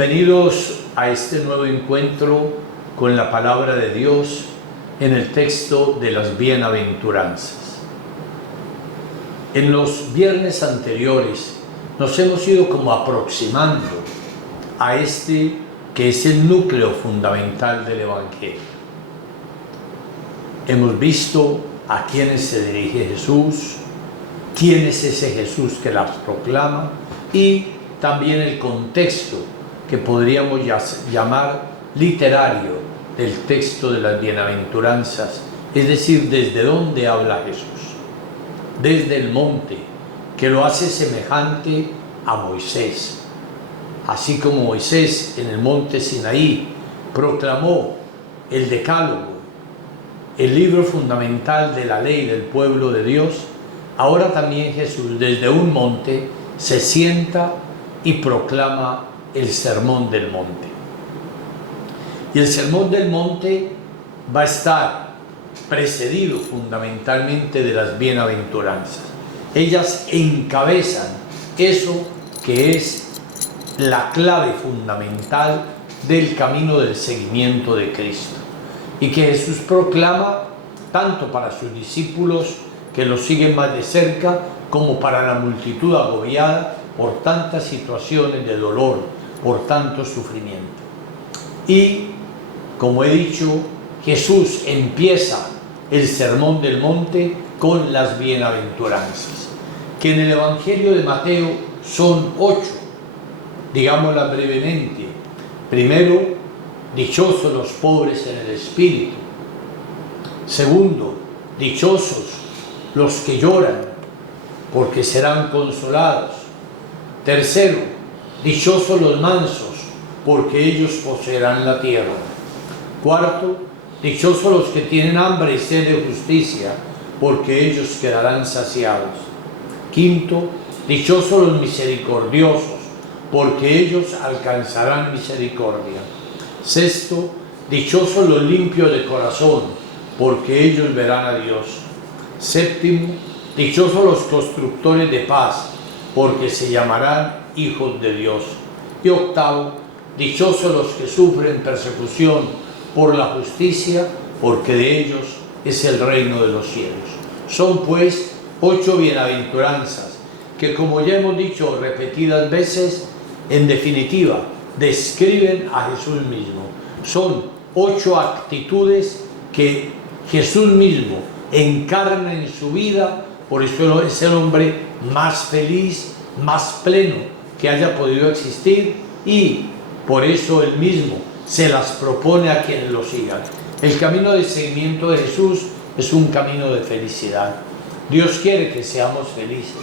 Bienvenidos a este nuevo encuentro con la palabra de Dios en el texto de las bienaventuranzas. En los viernes anteriores nos hemos ido como aproximando a este que es el núcleo fundamental del Evangelio. Hemos visto a quiénes se dirige Jesús, quién es ese Jesús que las proclama y también el contexto que podríamos llamar literario del texto de las bienaventuranzas, es decir, desde dónde habla Jesús. Desde el monte, que lo hace semejante a Moisés. Así como Moisés en el monte Sinaí proclamó el Decálogo, el libro fundamental de la ley del pueblo de Dios, ahora también Jesús desde un monte se sienta y proclama el Sermón del Monte. Y el Sermón del Monte va a estar precedido fundamentalmente de las bienaventuranzas. Ellas encabezan eso que es la clave fundamental del camino del seguimiento de Cristo y que Jesús proclama tanto para sus discípulos que lo siguen más de cerca como para la multitud agobiada por tantas situaciones de dolor, por tanto sufrimiento. Y, como he dicho, Jesús empieza el Sermón del Monte con las bienaventuranzas, que en el Evangelio de Mateo son 8, digámoslas brevemente. Primero, dichosos los pobres en el espíritu. Segundo, dichosos los que lloran, porque serán consolados. Tercero, dichosos los mansos, porque ellos poseerán la tierra. Cuarto, dichosos los que tienen hambre y sed de justicia, porque ellos quedarán saciados. Quinto, dichosos los misericordiosos, porque ellos alcanzarán misericordia. Sexto, dichosos los limpios de corazón, porque ellos verán a Dios. Séptimo, dichosos los constructores de paz, porque se llamarán hijos de Dios. Y octavo, dichosos los que sufren persecución por la justicia, porque de ellos es el reino de los cielos. Son pues 8 bienaventuranzas que, como ya hemos dicho repetidas veces, en definitiva describen a Jesús mismo. Son 8 actitudes que Jesús mismo encarna en su vida. Por eso es el hombre más feliz, más pleno que haya podido existir, y por eso él mismo se las propone a quienes lo sigan. El camino de seguimiento de Jesús es un camino de felicidad. Dios quiere que seamos felices,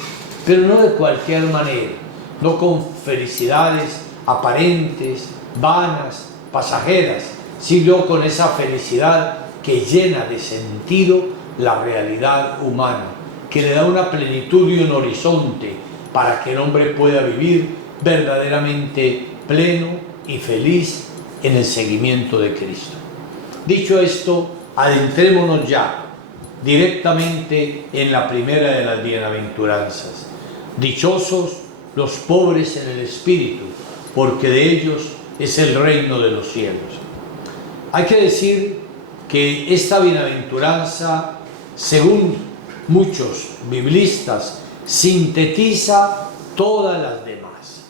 pero no de cualquier manera, no con felicidades aparentes, vanas, pasajeras, sino con esa felicidad que llena de sentido la realidad humana, que le da una plenitud y un horizonte para que el hombre pueda vivir verdaderamente pleno y feliz en el seguimiento de Cristo. Dicho esto, adentrémonos ya directamente en la primera de las bienaventuranzas. Dichosos los pobres en el espíritu, porque de ellos es el reino de los cielos. Hay que decir que esta bienaventuranza, según muchos biblistas, sintetiza todas las demás.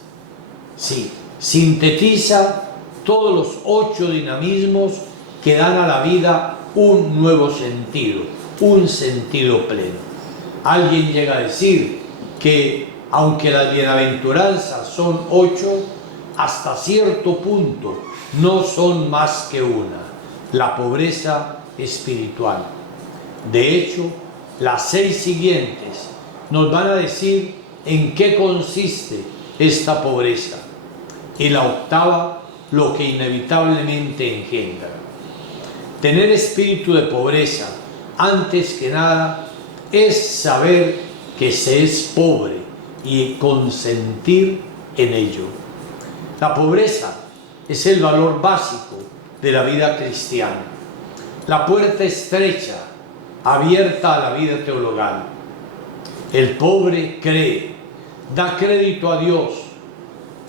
Sí, sintetiza todos los 8 dinamismos que dan a la vida un nuevo sentido, un sentido pleno. Alguien llega a decir que aunque las bienaventuranzas son 8, hasta cierto punto no son más que una: la pobreza espiritual. De hecho, las 6 siguientes nos van a decir en qué consiste esta pobreza, y la octava lo que inevitablemente engendra. Tener espíritu de pobreza, antes que nada, es saber que se es pobre y consentir en ello. La pobreza es el valor básico de la vida cristiana, la puerta estrecha abierta a la vida teologal. El pobre cree, da crédito a Dios,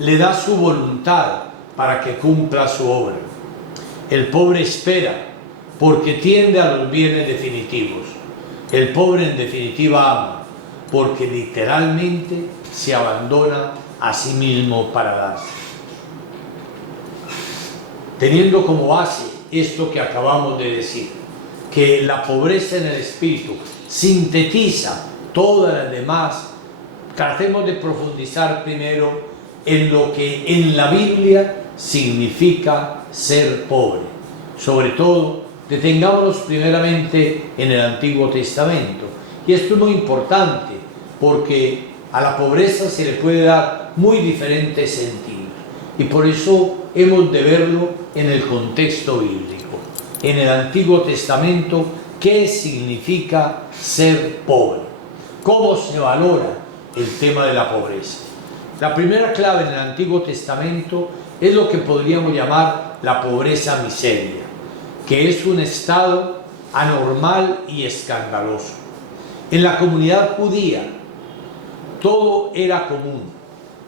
le da su voluntad para que cumpla su obra. El pobre espera porque tiende a los bienes definitivos. El pobre en definitiva ama porque literalmente se abandona a sí mismo para dar. Teniendo como base esto que acabamos de decir, que la pobreza en el espíritu sintetiza todas las demás, tratemos de profundizar primero en lo que en la Biblia significa ser pobre. Sobre todo, detengámonos primeramente en el Antiguo Testamento. Y esto es muy importante porque a la pobreza se le puede dar muy diferentes sentidos. Y por eso hemos de verlo en el contexto bíblico. En el Antiguo Testamento, ¿qué significa ser pobre? ¿Cómo se valora el tema de la pobreza? La primera clave en el Antiguo Testamento es lo que podríamos llamar la pobreza miseria, que es un estado anormal y escandaloso. En la comunidad judía todo era común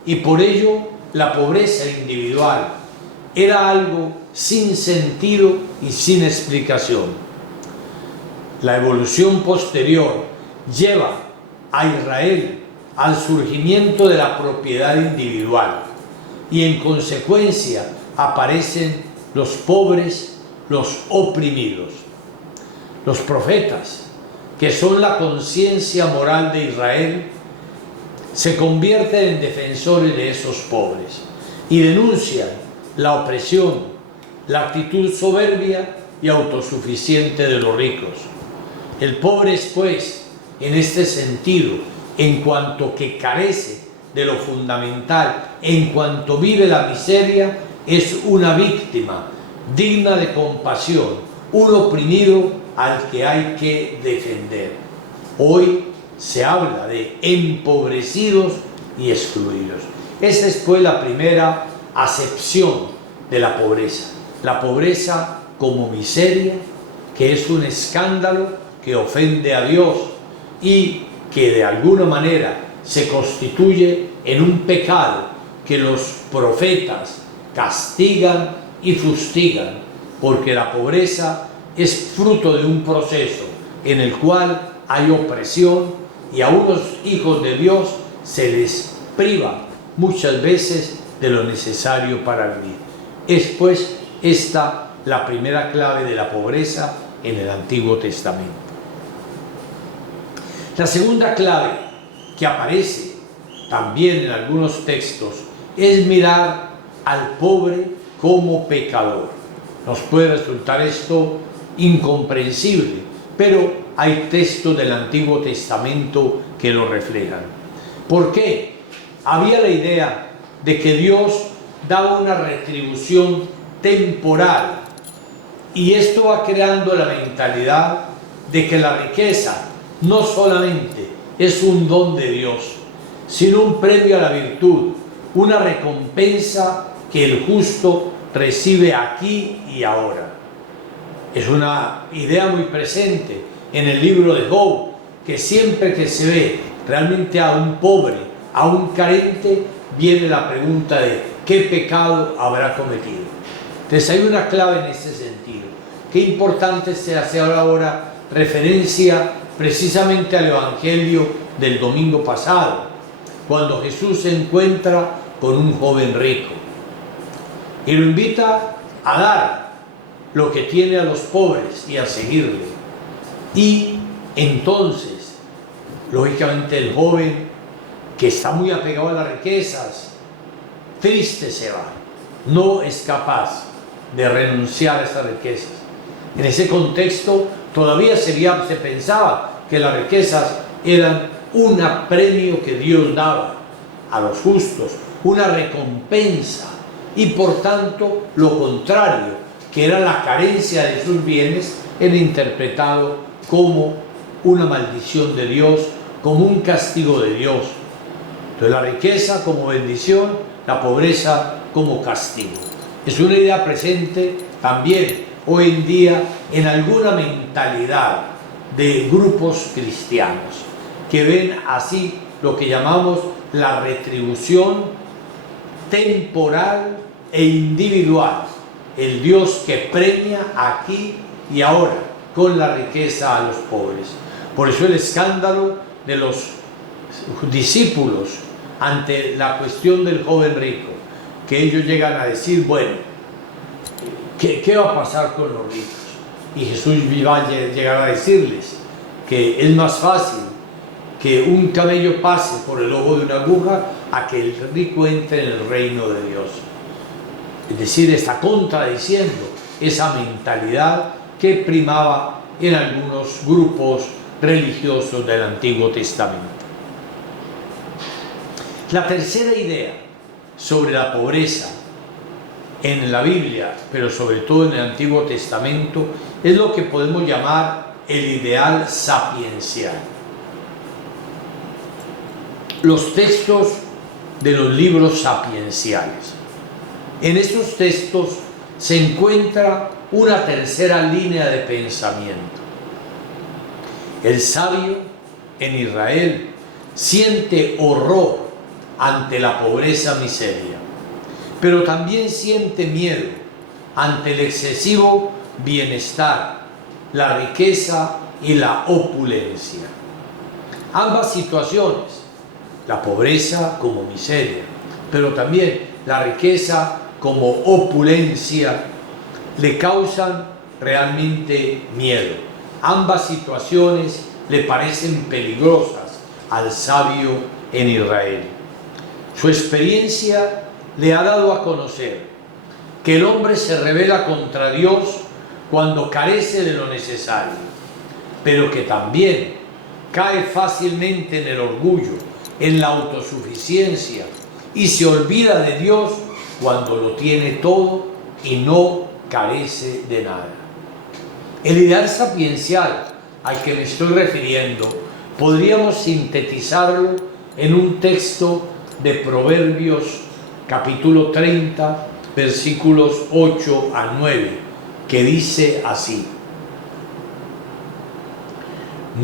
y por ello la pobreza individual era algo sin sentido y sin explicación. La evolución posterior lleva a Israel al surgimiento de la propiedad individual y en consecuencia aparecen los pobres, los oprimidos. Los profetas, que son la conciencia moral de Israel, se convierten en defensores de esos pobres y denuncian la opresión, la actitud soberbia y autosuficiente de los ricos. El pobre es, pues, en este sentido, en cuanto que carece de lo fundamental, en cuanto vive la miseria, es una víctima digna de compasión, un oprimido al que hay que defender. Hoy se habla de empobrecidos y excluidos. Esa es pues la primera acepción de la pobreza. La pobreza como miseria, que es un escándalo que ofende a Dios y que de alguna manera se constituye en un pecado que los profetas castigan y fustigan, porque la pobreza es fruto de un proceso en el cual hay opresión y a unos hijos de Dios se les priva muchas veces de lo necesario para vivir. Es pues esta la primera clave de la pobreza en el Antiguo Testamento. La segunda clave que aparece también en algunos textos es mirar al pobre como pecador. Nos puede resultar esto incomprensible, pero hay textos del Antiguo Testamento que lo reflejan. ¿Por qué? Había la idea de que Dios daba una retribución temporal y esto va creando la mentalidad de que la riqueza no solamente es un don de Dios, sino un premio a la virtud, una recompensa que el justo recibe aquí y ahora. Es una idea muy presente en el libro de Job, que siempre que se ve realmente a un pobre, a un carente, viene la pregunta de ¿qué pecado habrá cometido? Entonces hay una clave en este sentido. Qué importante se hace ahora referencia precisamente al Evangelio del domingo pasado, cuando Jesús se encuentra con un joven rico y lo invita a dar lo que tiene a los pobres y a seguirle. Y entonces, lógicamente, el joven, que está muy apegado a las riquezas, triste se va, no es capaz de renunciar a esas riquezas. En ese contexto todavía se pensaba que las riquezas eran un premio que Dios daba a los justos, una recompensa, y por tanto lo contrario, que era la carencia de sus bienes, era interpretado como una maldición de Dios, como un castigo de Dios. Entonces la riqueza como bendición, la pobreza como castigo. Es una idea presente también hoy en día en alguna mentalidad de grupos cristianos que ven así lo que llamamos la retribución temporal e individual, el Dios que premia aquí y ahora con la riqueza a los pobres. Por eso el escándalo de los discípulos ante la cuestión del joven rico, que ellos llegan a decir, bueno, ¿qué va a pasar con los ricos? Y Jesús va a llegar a decirles que es más fácil que un camello pase por el ojo de una aguja a que el rico entre en el reino de Dios. Es decir, está contradiciendo esa mentalidad que primaba en algunos grupos religiosos del Antiguo Testamento. La tercera idea sobre la pobreza en la Biblia, pero sobre todo en el Antiguo Testamento, es lo que podemos llamar el ideal sapiencial. Los textos de los libros sapienciales. En estos textos se encuentra una tercera línea de pensamiento. El sabio en Israel siente horror ante la pobreza miseria, pero también siente miedo ante el excesivo bienestar, la riqueza y la opulencia. Ambas situaciones, la pobreza como miseria, pero también la riqueza como opulencia, le causan realmente miedo. Ambas situaciones le parecen peligrosas al sabio en Israel. Su experiencia le ha dado a conocer que el hombre se rebela contra Dios cuando carece de lo necesario, pero que también cae fácilmente en el orgullo, en la autosuficiencia, y se olvida de Dios cuando lo tiene todo y no carece de nada. El ideal sapiencial al que me estoy refiriendo podríamos sintetizarlo en un texto de Proverbios capítulo 30, versículos 8 a 9, que dice así: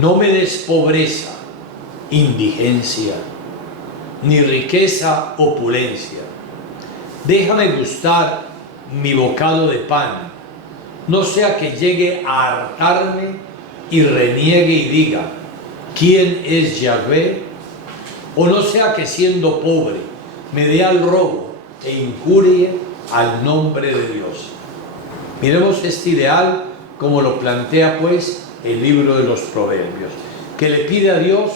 no me des pobreza, indigencia, ni riqueza, opulencia. Déjame gustar mi bocado de pan, no sea que llegue a hartarme y reniegue y diga, ¿quién es Yahvé? O no sea que siendo pobre me dé al robo e injurie al nombre de Dios. Miremos este ideal como lo plantea pues el libro de los Proverbios, que le pide a Dios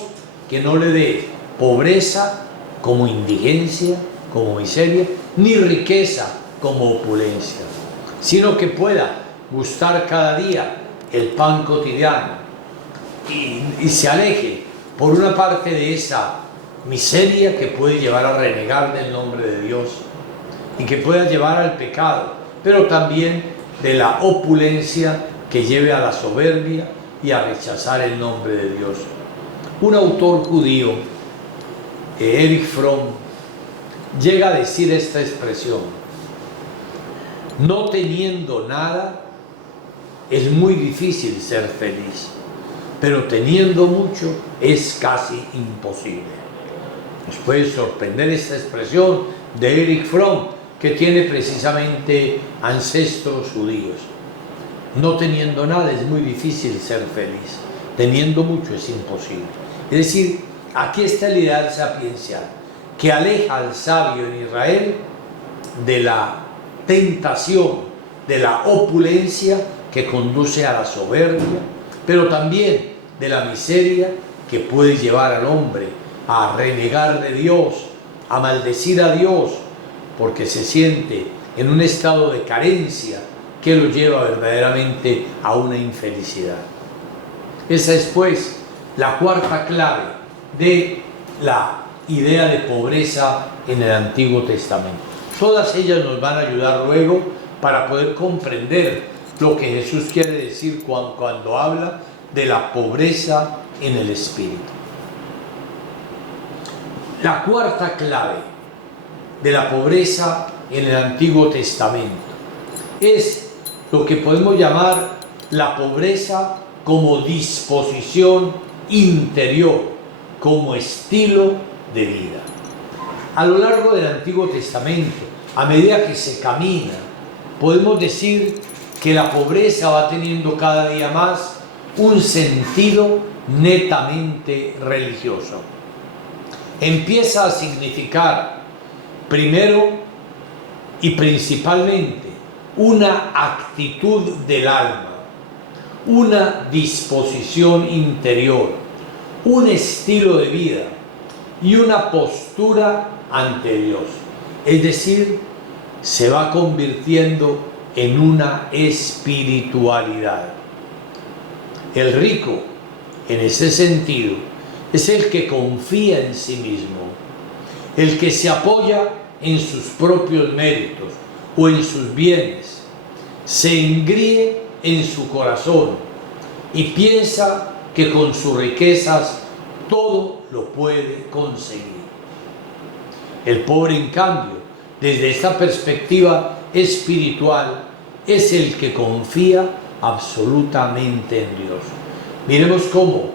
que no le dé pobreza como indigencia, como miseria, ni riqueza como opulencia, sino que pueda gustar cada día el pan cotidiano y se aleje por una parte de esa miseria que puede llevar a renegar del nombre de Dios y que pueda llevar al pecado, pero también de la opulencia que lleve a la soberbia y a rechazar el nombre de Dios. Un autor judío, Erich Fromm, llega a decir esta expresión: no teniendo nada es muy difícil ser feliz, pero teniendo mucho es casi imposible. Nos puede sorprender esta expresión de Erich Fromm, que tiene precisamente ancestros judíos. No teniendo nada es muy difícil ser feliz, teniendo mucho es imposible. Es decir, aquí está el ideal sapiencial, que aleja al sabio en Israel de la tentación, de la opulencia que conduce a la soberbia, pero también de la miseria que puede llevar al hombre a renegar de Dios, a maldecir a Dios, porque se siente en un estado de carencia que lo lleva verdaderamente a una infelicidad. Esa es pues la cuarta clave de la idea de pobreza en el Antiguo Testamento. Todas ellas nos van a ayudar luego para poder comprender lo que Jesús quiere decir cuando habla de la pobreza en el espíritu. La cuarta clave de la pobreza en el Antiguo Testamento es lo que podemos llamar la pobreza como disposición interior, como estilo de vida. A lo largo del Antiguo Testamento a medida que se camina, podemos decir que la pobreza va teniendo cada día más un sentido netamente religioso. Empieza a significar, primero y principalmente, una actitud del alma, una disposición interior, un estilo de vida y una postura ante Dios. Es decir, se va convirtiendo en una espiritualidad. El rico, en ese sentido, es el que confía en sí mismo, el que se apoya en sus propios méritos o en sus bienes, se engríe en su corazón y piensa que con sus riquezas todo lo puede conseguir. El pobre, en cambio, desde esta perspectiva espiritual, es el que confía absolutamente en Dios. Miremos cómo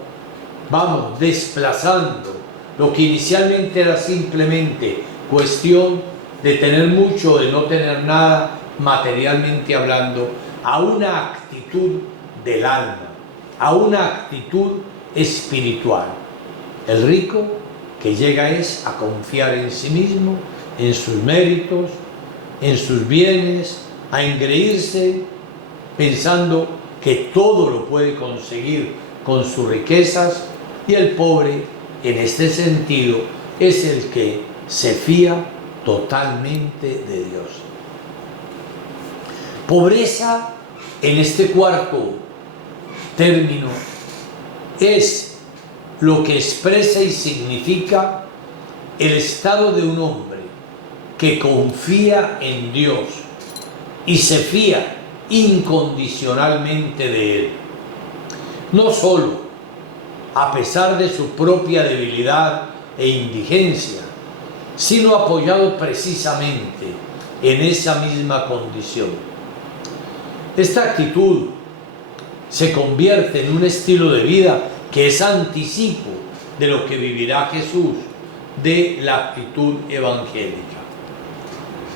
vamos desplazando lo que inicialmente era simplemente cuestión de tener mucho o de no tener nada, materialmente hablando, a una actitud del alma, a una actitud espiritual. El rico que llega es a confiar en sí mismo, en sus méritos, en sus bienes, a engreírse pensando que todo lo puede conseguir con sus riquezas, y el pobre, en este sentido, es el que se fía totalmente de Dios. Pobreza, en este cuarto término, es lo que expresa y significa el estado de un hombre que confía en Dios y se fía incondicionalmente de Él. No solo a pesar de su propia debilidad e indigencia, sino apoyado precisamente en esa misma condición. Esta actitud se convierte en un estilo de vida que es anticipo de lo que vivirá Jesús, de la actitud evangélica.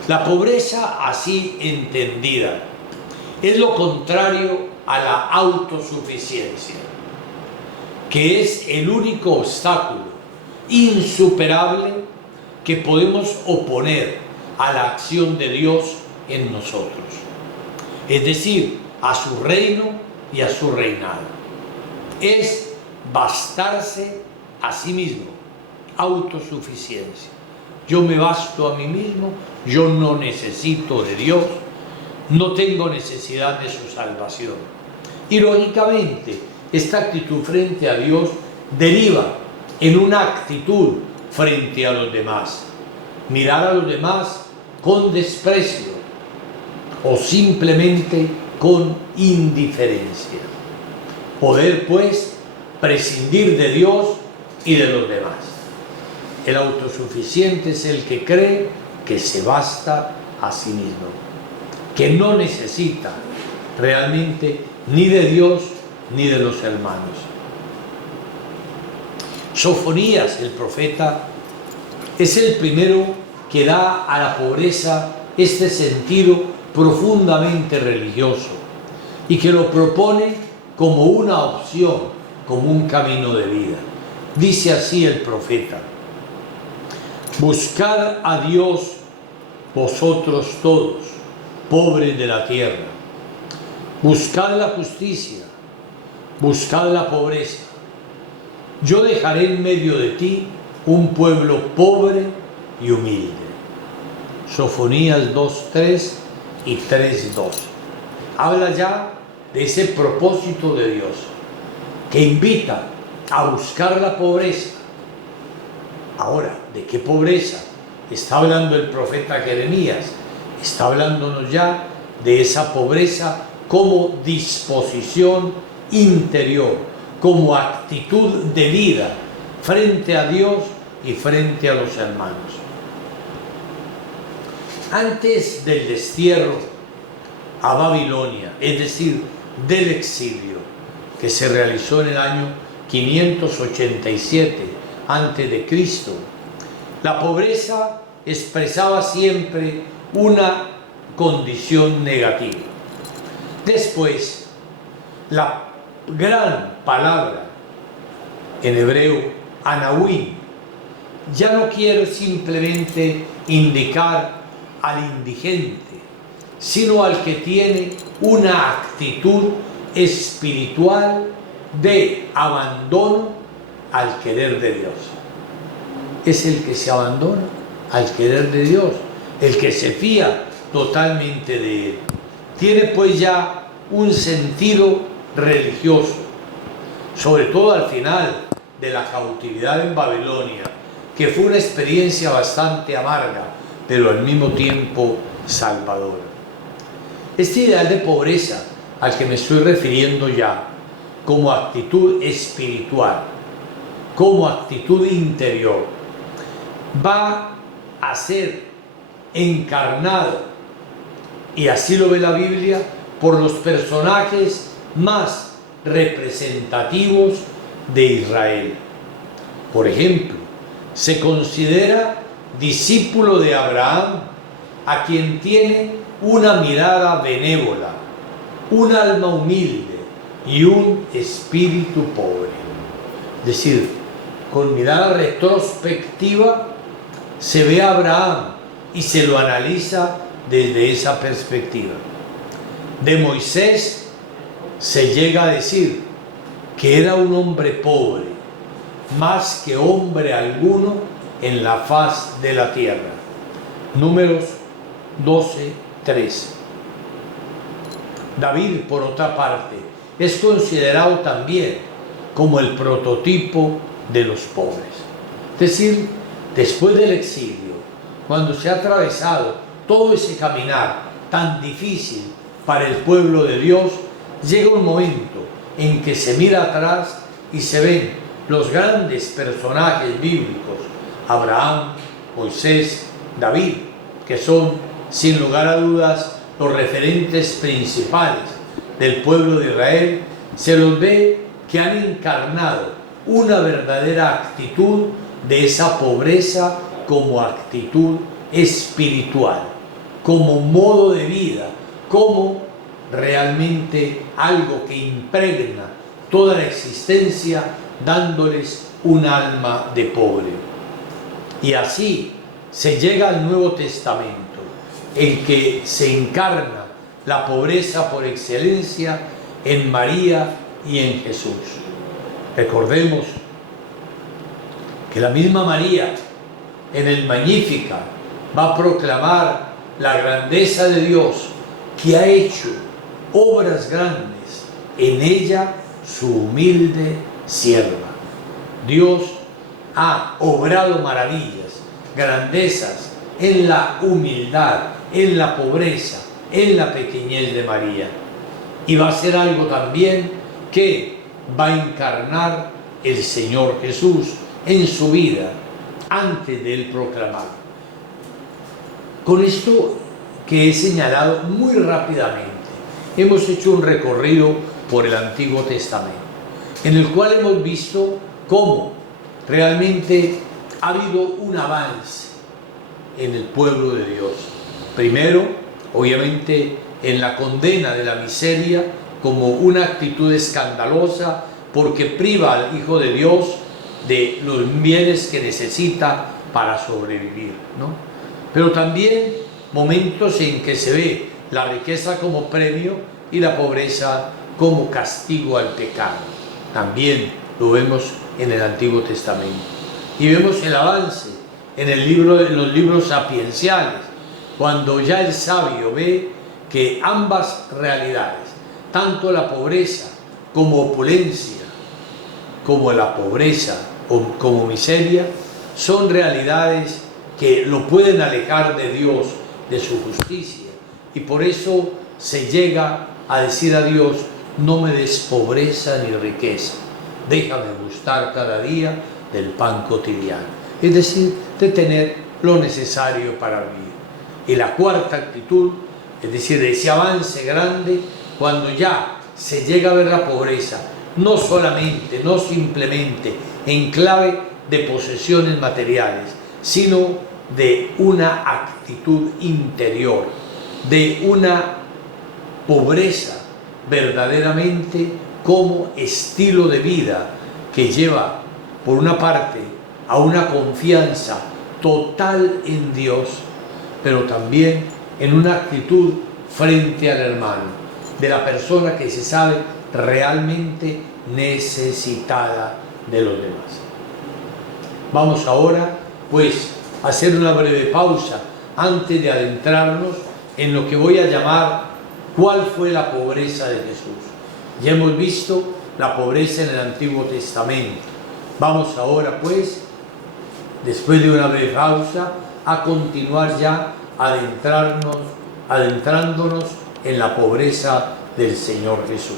La pobreza, así entendida, es lo contrario a la autosuficiencia, que es el único obstáculo insuperable que podemos oponer a la acción de Dios en nosotros, es decir, a su reino y a su reinado. Es bastarse a sí mismo, autosuficiencia. Yo me basto a mí mismo, yo no necesito de Dios, no tengo necesidad de su salvación. Y lógicamente, esta actitud frente a Dios deriva en una actitud frente a los demás. Mirar a los demás con desprecio o simplemente con indiferencia. Poder, pues, prescindir de Dios y de los demás. El autosuficiente es el que cree que se basta a sí mismo, que no necesita realmente ni de Dios ni de los hermanos. Sofonías, el profeta, es el primero que da a la pobreza este sentido profundamente religioso y que lo propone como una opción, como un camino de vida. Dice así el profeta: buscad a Dios vosotros todos, pobres de la tierra, buscad la justicia, buscad la pobreza. Yo dejaré en medio de ti un pueblo pobre y humilde. Sofonías 2:3 y 3:2. Habla ya de ese propósito de Dios que invita a buscar la pobreza. Ahora, ¿de qué pobreza está hablando el profeta Jeremías? Está hablándonos ya de esa pobreza como disposición interior, como actitud de vida frente a Dios y frente a los hermanos. Antes del destierro a Babilonia, es decir, del exilio, que se realizó en el año 587 a.C., la pobreza expresaba siempre una condición negativa. Después, la gran palabra en hebreo, anawim, ya no quiere simplemente indicar al indigente, sino al que tiene una actitud espiritual de abandono al querer de Dios. Es el que se abandona al querer de Dios, el que se fía totalmente de Él. Tiene pues ya un sentido religioso, sobre todo al final de la cautividad en Babilonia, que fue una experiencia bastante amarga, pero al mismo tiempo salvadora. Este ideal de pobreza al que me estoy refiriendo ya, como actitud espiritual, como actitud interior, va a ser encarnado, y así lo ve la Biblia, por los personajes más representativos de Israel. Por ejemplo, se considera discípulo de Abraham a quien tiene una mirada benévola, un alma humilde y un espíritu pobre. Es decir, con mirada retrospectiva se ve a Abraham y se lo analiza desde esa perspectiva. De Moisés se llega a decir que era un hombre pobre, más que hombre alguno en la faz de la tierra. Números 12:13. David, por otra parte, es considerado también como el prototipo de los pobres. Es decir, después del exilio, cuando se ha atravesado todo ese caminar tan difícil para el pueblo de Dios, llega un momento en que se mira atrás y se ven los grandes personajes bíblicos, Abraham, Moisés, David, que son sin lugar a dudas los referentes principales del pueblo de Israel. Se los ve que han encarnado una verdadera actitud de esa pobreza como actitud espiritual, como modo de vida, como realmente algo que impregna toda la existencia, dándoles un alma de pobre. Y así se llega al Nuevo Testamento, en que se encarna la pobreza por excelencia en María y en Jesús. Recordemos que la misma María en el Magnificat va a proclamar la grandeza de Dios, que ha hecho obras grandes en ella su humilde sierva. Dios ha obrado maravillas, grandezas en la humildad, en la pobreza, en la pequeñez de María. Y va a ser algo también que va a encarnar el Señor Jesús en su vida antes de él proclamar. Con esto que he señalado muy rápidamente, hemos hecho un recorrido por el Antiguo Testamento, en el cual hemos visto cómo realmente ha habido un avance en el pueblo de Dios. Primero, obviamente, en la condena de la miseria como una actitud escandalosa, porque priva al Hijo de Dios de los bienes que necesita para sobrevivir, ¿no? Pero también momentos en que se ve la riqueza como premio y la pobreza como castigo al pecado. También lo vemos en el Antiguo Testamento. Y vemos el avance en los libros sapienciales, cuando ya el sabio ve que ambas realidades, tanto la pobreza como opulencia, como la pobreza o como miseria, son realidades que lo pueden alejar de Dios, de su justicia, y por eso se llega a decir a Dios: no me des pobreza ni riqueza, déjame gustar cada día del pan cotidiano, es decir, de tener lo necesario para vivir. Y la cuarta actitud, es decir, ese avance grande, cuando ya se llega a ver la pobreza, no solamente, no simplemente en clave de posesiones materiales, sino de una actitud actitud interior, de una pobreza verdaderamente como estilo de vida que lleva, por una parte, a una confianza total en Dios, pero también en una actitud frente al hermano, de la persona que se sabe realmente necesitada de los demás. Vamos ahora, pues, a hacer una breve pausa antes de adentrarnos en lo que voy a llamar ¿cuál fue la pobreza de Jesús? Ya hemos visto la pobreza en el Antiguo Testamento. Vamos ahora, pues, después de una breve pausa, a continuar ya adentrándonos en la pobreza del Señor Jesús.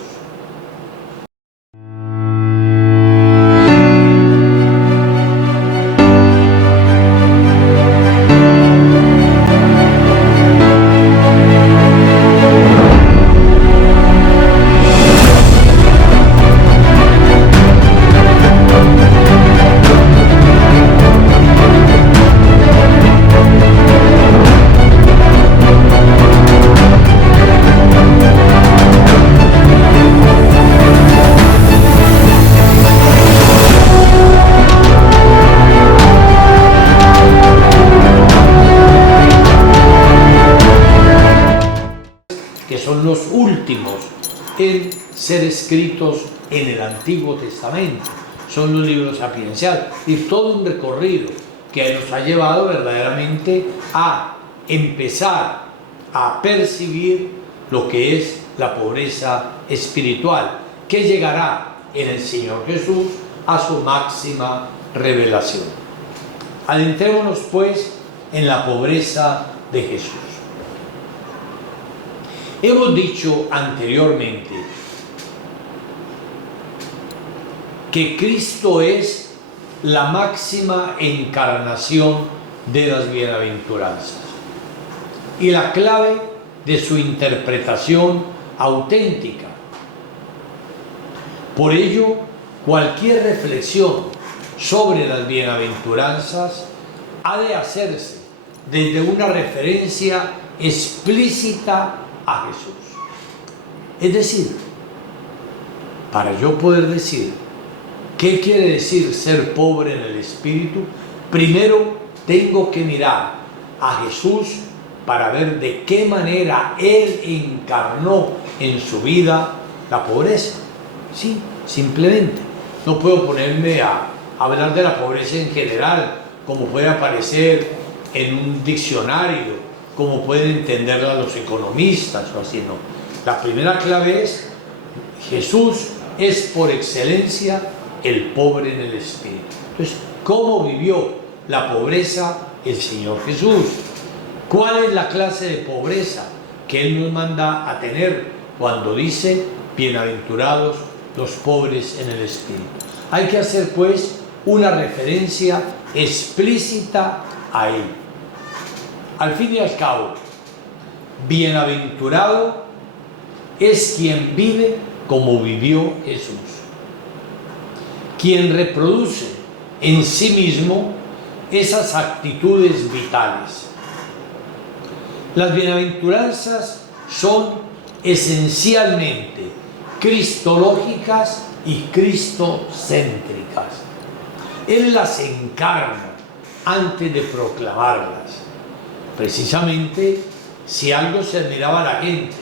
Los últimos en ser escritos en el Antiguo Testamento son los libros sapienciales, y todo un recorrido que nos ha llevado verdaderamente a empezar a percibir lo que es la pobreza espiritual, que llegará en el Señor Jesús a su máxima revelación. Adentrémonos pues en la pobreza de Jesús. Hemos dicho anteriormente que Cristo es la máxima encarnación de las bienaventuranzas y la clave de su interpretación auténtica. Por ello, cualquier reflexión sobre las bienaventuranzas ha de hacerse desde una referencia explícita a Jesús. Es decir, para yo poder decir qué quiere decir ser pobre en el espíritu, primero tengo que mirar a Jesús para ver de qué manera Él encarnó en su vida la pobreza. Sí, simplemente. No puedo ponerme a hablar de la pobreza en general, como puede aparecer en un diccionario, como pueden entenderla los economistas o así, no. La primera clave es: Jesús es por excelencia el pobre en el espíritu. Entonces, ¿cómo vivió la pobreza el Señor Jesús? ¿Cuál es la clase de pobreza que Él nos manda a tener cuando dice: bienaventurados los pobres en el espíritu? Hay que hacer pues una referencia explícita a Él. Al fin y al cabo, bienaventurado es quien vive como vivió Jesús, quien reproduce en sí mismo esas actitudes vitales. Las bienaventuranzas son esencialmente cristológicas y cristocéntricas. Él las encarna antes de proclamarlas. Precisamente, si algo se admiraba a la gente,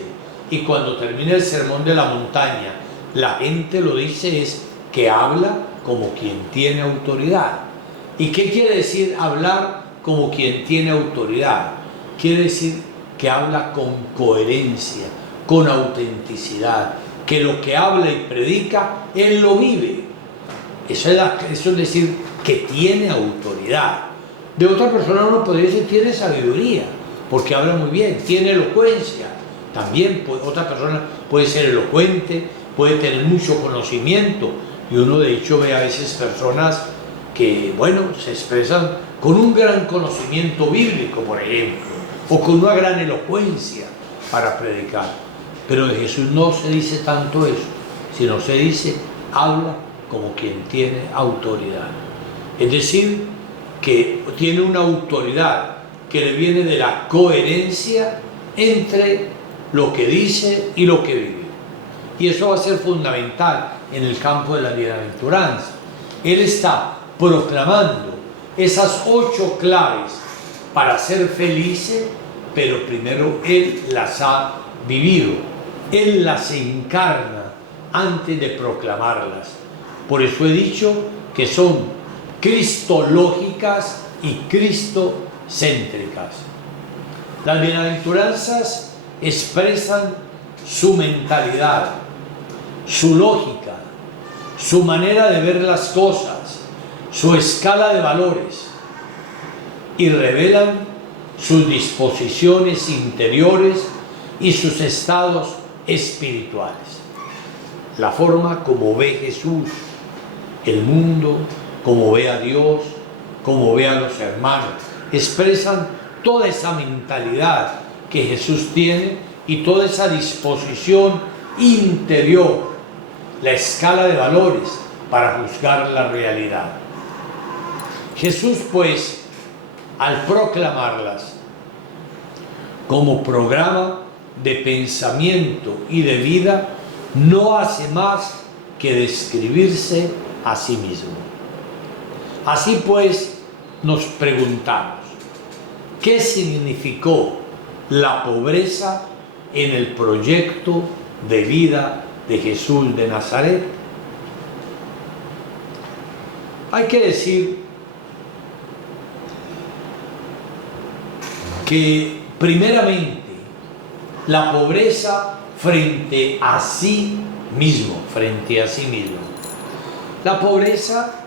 y cuando termina el sermón de la montaña, la gente lo dice, es que habla como quien tiene autoridad. ¿Y qué quiere decir hablar como quien tiene autoridad? Quiere decir que habla con coherencia, con autenticidad, que lo que habla y predica, Él lo vive. Eso es decir, que tiene autoridad. De otra persona uno podría decir tiene sabiduría, porque habla muy bien, tiene elocuencia. También otra persona puede ser elocuente, puede tener mucho conocimiento, y uno de hecho ve a veces personas que, bueno, se expresan con un gran conocimiento bíblico, por ejemplo, o con una gran elocuencia para predicar. Pero de Jesús no se dice tanto eso, sino se dice, habla como quien tiene autoridad. Es decir, que tiene una autoridad que le viene de la coherencia entre lo que dice y lo que vive. Y eso va a ser fundamental en el campo de la bienaventuranza. Él está proclamando esas 8 claves para ser felices, pero primero Él las ha vivido. Él las encarna antes de proclamarlas. Por eso he dicho que son cristológicas y cristocéntricas. Las bienaventuranzas expresan su mentalidad, su lógica, su manera de ver las cosas, su escala de valores, y revelan sus disposiciones interiores y sus estados espirituales. La forma como ve Jesús el mundo, como ve a Dios, como ve a los hermanos, expresan toda esa mentalidad que Jesús tiene y toda esa disposición interior, la escala de valores para juzgar la realidad. Jesús, pues, al proclamarlas como programa de pensamiento y de vida, no hace más que describirse a sí mismo. Así pues, nos preguntamos, ¿qué significó la pobreza en el proyecto de vida de Jesús de Nazaret? Hay que decir que primeramente la pobreza frente a sí mismo, La pobreza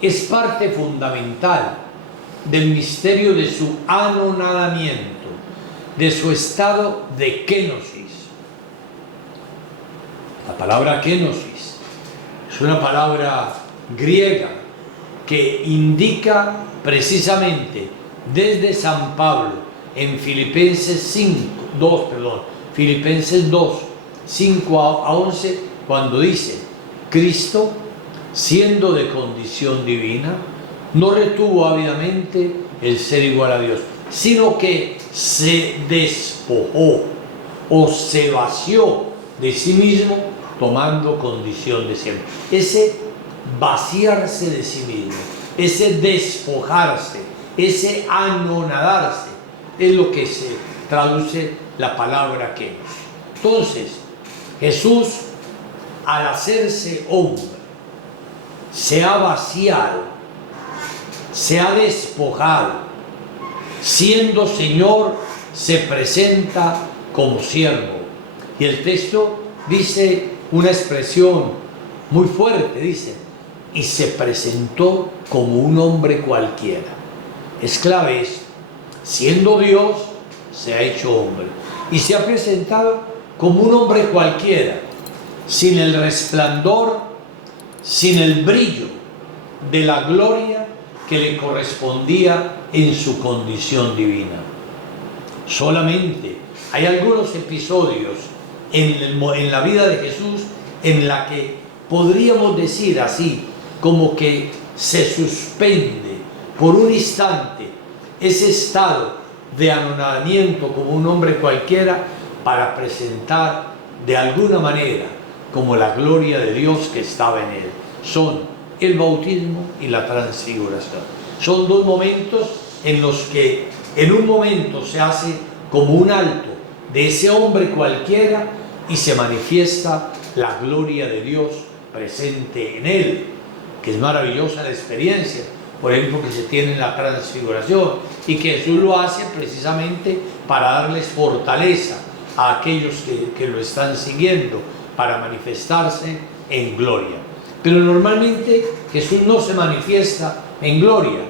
es parte fundamental del misterio de su anonadamiento, de su estado de kenosis. La palabra kenosis es una palabra griega que indica precisamente desde San Pablo en Filipenses 2, 5 a 11, cuando dice: Cristo, siendo de condición divina, no retuvo ávidamente el ser igual a Dios, sino que se despojó o se vació de sí mismo, tomando condición de siervo. Ese vaciarse de sí mismo, ese despojarse, ese anonadarse, es lo que se traduce la palabra kenos. Entonces, Jesús, al hacerse hombre, se ha vaciado, se ha despojado. Siendo Señor, se presenta como siervo. Y el texto dice una expresión muy fuerte, dice: y se presentó como un hombre cualquiera. Es clave esto. Siendo Dios, se ha hecho hombre y se ha presentado como un hombre cualquiera, sin el resplandor, sin el brillo de la gloria que le correspondía en su condición divina. Solamente hay algunos episodios en la vida de Jesús en la que podríamos decir así, como que se suspende por un instante ese estado de anonadamiento como un hombre cualquiera, para presentar de alguna manera como la gloria de Dios que estaba en él. Son el bautismo y la transfiguración. Son 2 momentos en los que en un momento se hace como un alto de ese hombre cualquiera y se manifiesta la gloria de Dios presente en él, que es maravillosa la experiencia, por ejemplo, que se tiene en la transfiguración, y que Jesús lo hace precisamente para darles fortaleza a aquellos que lo están siguiendo, para manifestarse en gloria. Pero normalmente Jesús no se manifiesta en gloria,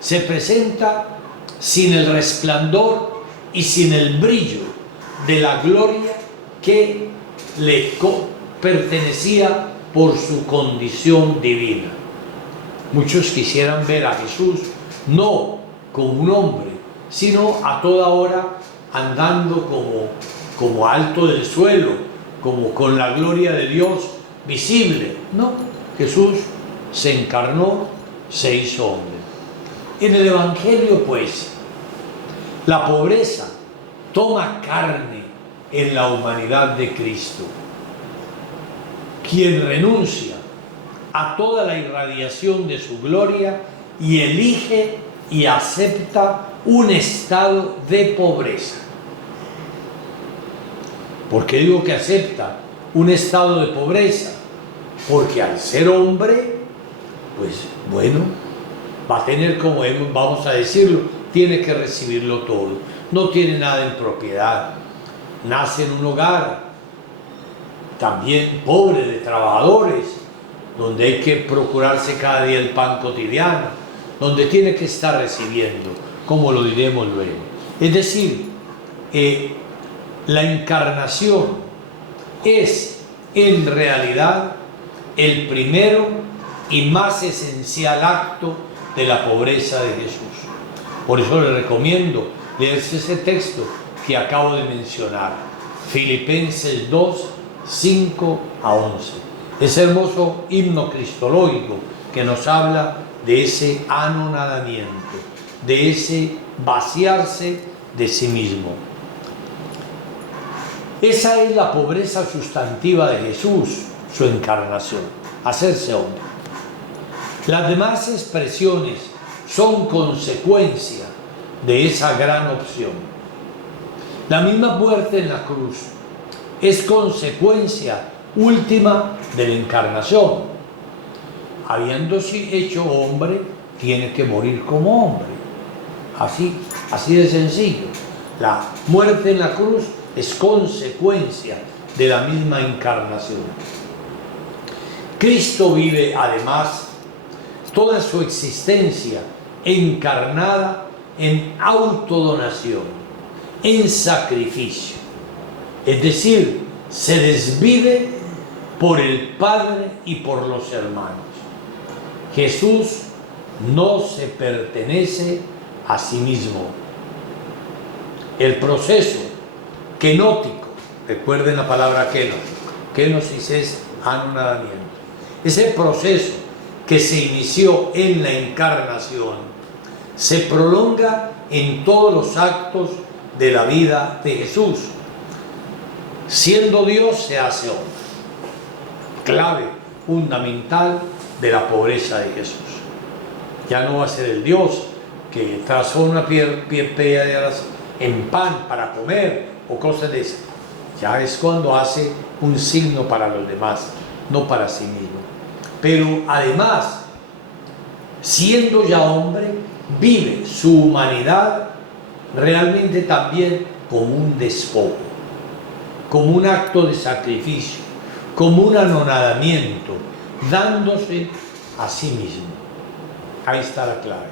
se presenta sin el resplandor y sin el brillo de la gloria que le pertenecía por su condición divina. Muchos quisieran ver a Jesús no como un hombre, sino a toda hora andando como alto del suelo, como con la gloria de Dios visible. No, Jesús se encarnó, se hizo hombre. En el Evangelio, pues, La pobreza toma carne en la humanidad de Cristo, quien renuncia a toda la irradiación de su gloria y elige y acepta un estado de pobreza. ¿Por qué digo que acepta un estado de pobreza? Porque al ser hombre, pues bueno, va a tener, como vamos a decirlo, tiene que recibirlo todo. No tiene nada en propiedad. Nace en un hogar también pobre de trabajadores, donde hay que procurarse cada día el pan cotidiano, donde tiene que estar recibiendo, como lo diremos luego. Es decir, la encarnación es en realidad el primero y más esencial acto de la pobreza de Jesús. Por eso le recomiendo leerse ese texto que acabo de mencionar, Filipenses 2, 5 a 11. Ese hermoso himno cristológico que nos habla de ese anonadamiento, de ese vaciarse de sí mismo. Esa es la pobreza sustantiva de Jesús, su encarnación, hacerse hombre. Las demás expresiones son consecuencia de esa gran opción. La misma muerte en la cruz es consecuencia última de la encarnación. Habiéndose hecho hombre, tiene que morir como hombre. Así de sencillo. La muerte en la cruz es consecuencia de la misma encarnación. Cristo vive además toda su existencia encarnada en autodonación, en sacrificio. Es decir, se desvive por el Padre y por los hermanos. Jesús no se pertenece a sí mismo. El proceso kenótico, recuerden la palabra kenosis es anonadamiento. Ese proceso que se inició en la encarnación se prolonga en todos los actos de la vida de Jesús. Siendo Dios, se hace hombre. Clave fundamental de la pobreza de Jesús. Ya no va a ser el Dios que transforma piedras en pan para comer o cosas de esas. Ya es cuando hace un signo para los demás, no para sí mismo. Pero además, siendo ya hombre, vive su humanidad realmente también como un despojo, como un acto de sacrificio, como un anonadamiento, dándose a sí mismo. Ahí está la clave.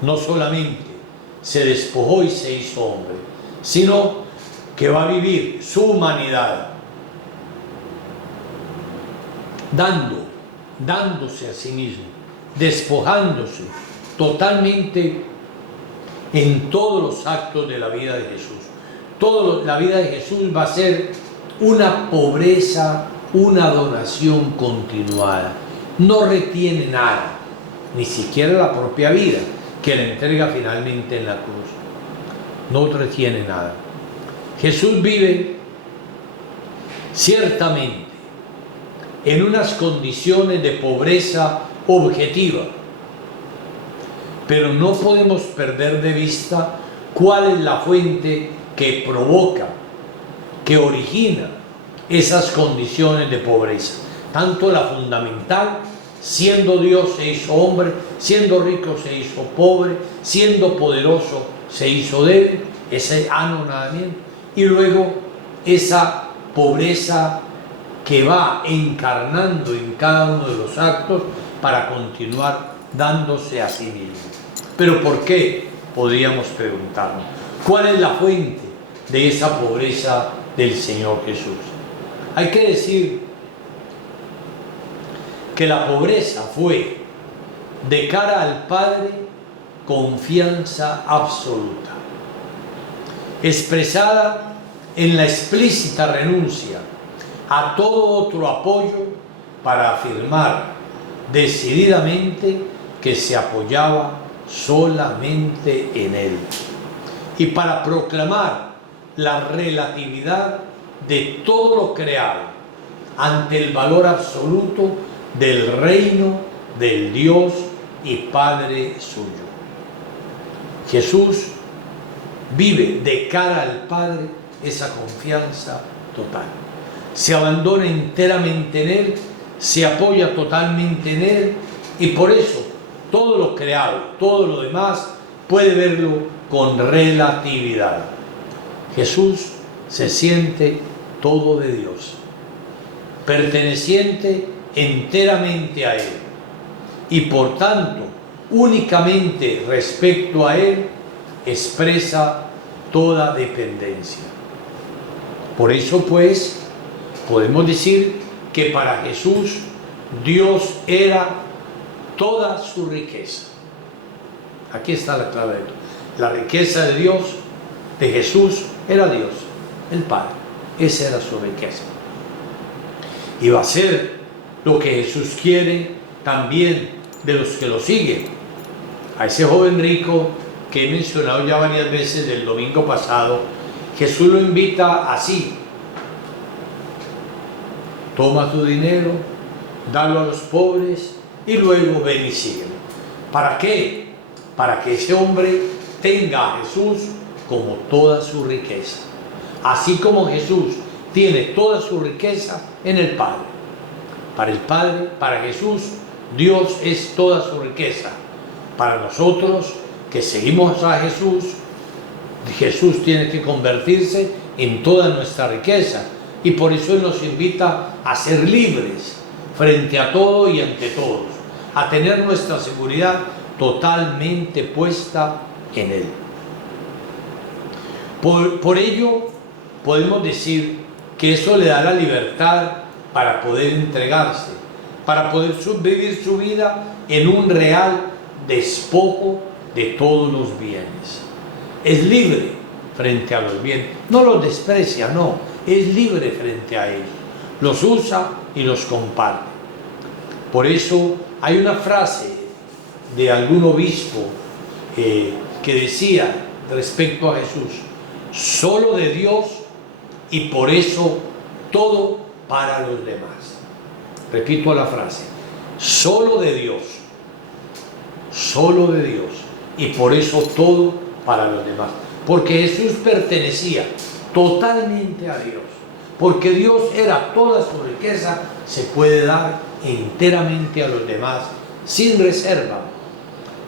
No solamente se despojó y se hizo hombre, sino que va a vivir su humanidad dándose a sí mismo, despojándose totalmente en todos los actos de la vida de Jesús. La vida de Jesús va a ser una pobreza, una donación continuada. No retiene nada, ni siquiera la propia vida, que la entrega finalmente en la cruz. No retiene nada. Jesús vive ciertamente en unas condiciones de pobreza objetiva, pero no podemos perder de vista cuál es la fuente que provoca, que origina esas condiciones de pobreza. Tanto la fundamental, siendo Dios se hizo hombre, siendo rico se hizo pobre, siendo poderoso se hizo débil, ese anonadamiento, y luego esa pobreza que va encarnando en cada uno de los actos para continuar dándose a sí mismo. ¿Pero por qué? Podríamos preguntarnos. ¿Cuál es la fuente de esa pobreza del Señor Jesús? Hay que decir que la pobreza fue, de cara al Padre, confianza absoluta, expresada en la explícita renuncia a todo otro apoyo para afirmar decididamente que se apoyaba solamente en Él. y para proclamar la relatividad de todo lo creado ante el valor absoluto del reino del Dios y Padre suyo. Jesús vive de cara al Padre esa confianza total. Se abandona enteramente en Él, se apoya totalmente en Él, y por eso todo lo creado, todo lo demás, puede verlo con relatividad. Jesús se siente todo de Dios, perteneciente enteramente a Él, y por tanto únicamente respecto a Él expresa toda dependencia. Por eso pues podemos decir que para Jesús Dios era toda su riqueza. Aquí está la clave de todo. La riqueza de Dios, de Jesús, era Dios, el Padre. Esa era su riqueza. Y va a ser lo que Jesús quiere también de los que lo siguen. A ese joven rico que he mencionado ya varias veces del domingo pasado, Jesús lo invita así: toma tu dinero, dalo a los pobres y luego ven y sígueme. ¿Para qué? Para que ese hombre tenga a Jesús como toda su riqueza. Así como Jesús tiene toda su riqueza en el Padre. Para el Padre, para Jesús, Dios es toda su riqueza. Para nosotros que seguimos a Jesús, Jesús tiene que convertirse en toda nuestra riqueza. Y por eso Él nos invita a ser libres frente a todo y ante todos, a tener nuestra seguridad totalmente puesta en Él. Por ello podemos decir que eso le da la libertad para poder entregarse, para poder vivir su vida en un real despojo de todos los bienes. Es libre frente a los bienes, no los desprecia, no, es libre frente a ellos, los usa y los comparte. Por eso hay una frase de algún obispo que decía respecto a Jesús: solo de Dios y por eso todo para los demás. Repito la frase: solo de Dios y por eso todo para los demás. Porque Jesús pertenecía totalmente a Dios, porque Dios era toda su riqueza, se puede dar enteramente a los demás, sin reserva,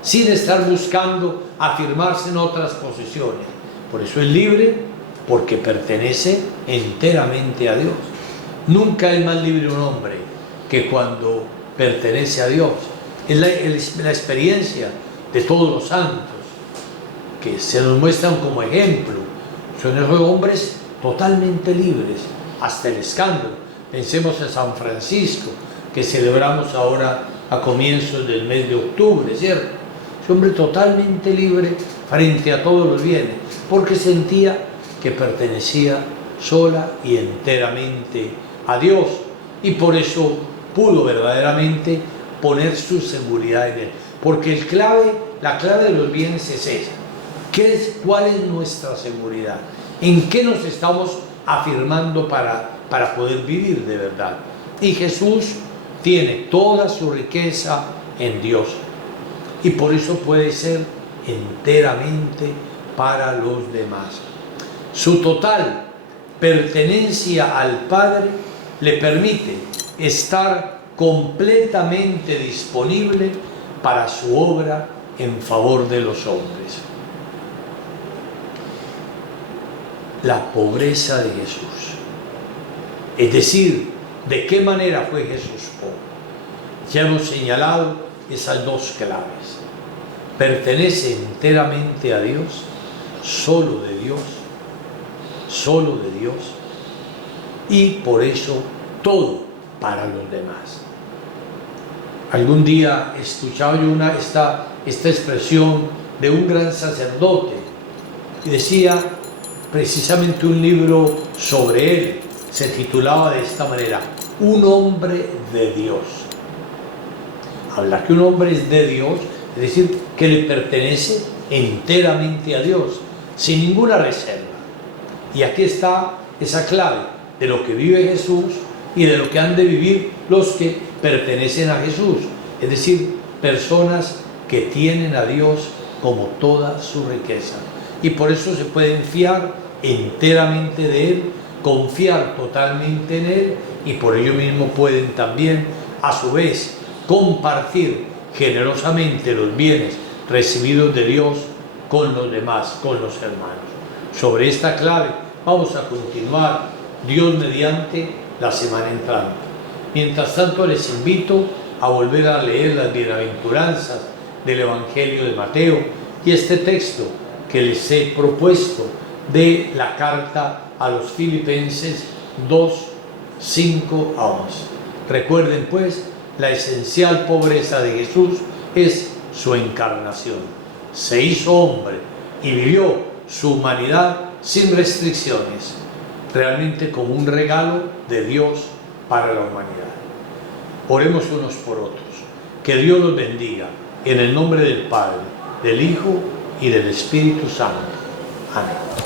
sin estar buscando afirmarse en otras posesiones. Por eso es libre, porque pertenece enteramente a Dios. Nunca es más libre un hombre que cuando pertenece a Dios. Es la experiencia de todos los santos, que se nos muestran como ejemplo. Son esos hombres totalmente libres, hasta el escándalo. Pensemos en San Francisco, que celebramos ahora a comienzos del mes de octubre, ¿cierto? Ese hombre totalmente libre frente a todos los bienes, porque sentía que pertenecía sola y enteramente a Dios, y por eso pudo verdaderamente poner su seguridad en Él. Porque la clave de los bienes es esa. ¿Cuál es nuestra seguridad? ¿En qué nos estamos afirmando para poder vivir de verdad? Y Jesús tiene toda su riqueza en Dios, y por eso puede ser enteramente para los demás. Su total pertenencia al Padre le permite estar completamente disponible para su obra en favor de los hombres. La pobreza de Jesús, es decir, de qué manera fue Jesús pobre. Ya hemos señalado esas dos claves: pertenece enteramente a Dios, solo de Dios, y por eso todo para los demás. Algún día escuchaba yo esta expresión de un gran sacerdote, y decía precisamente un libro sobre él, se titulaba de esta manera: un hombre de Dios. Hablar que un hombre es de Dios, es decir, que le pertenece enteramente a Dios, sin ninguna reserva. Y aquí está esa clave de lo que vive Jesús y de lo que han de vivir los que pertenecen a Jesús, es decir, personas que tienen a Dios como toda su riqueza. Y por eso se pueden fiar enteramente de Él, confiar totalmente en Él, y por ello mismo pueden también, a su vez, compartir generosamente los bienes recibidos de Dios con los demás, con los hermanos. Sobre esta clave vamos a continuar, Dios mediante, la semana entrante. Mientras tanto, les invito a volver a leer las bienaventuranzas del Evangelio de Mateo y este texto que les he propuesto de la carta a los Filipenses 2, 5 a 11. Recuerden pues, la esencial pobreza de Jesús es su encarnación. Se hizo hombre y vivió su humanidad sin restricciones, realmente como un regalo de Dios para la humanidad. Oremos unos por otros. Que Dios los bendiga, en el nombre del Padre, del Hijo y del Espíritu Santo. Amén.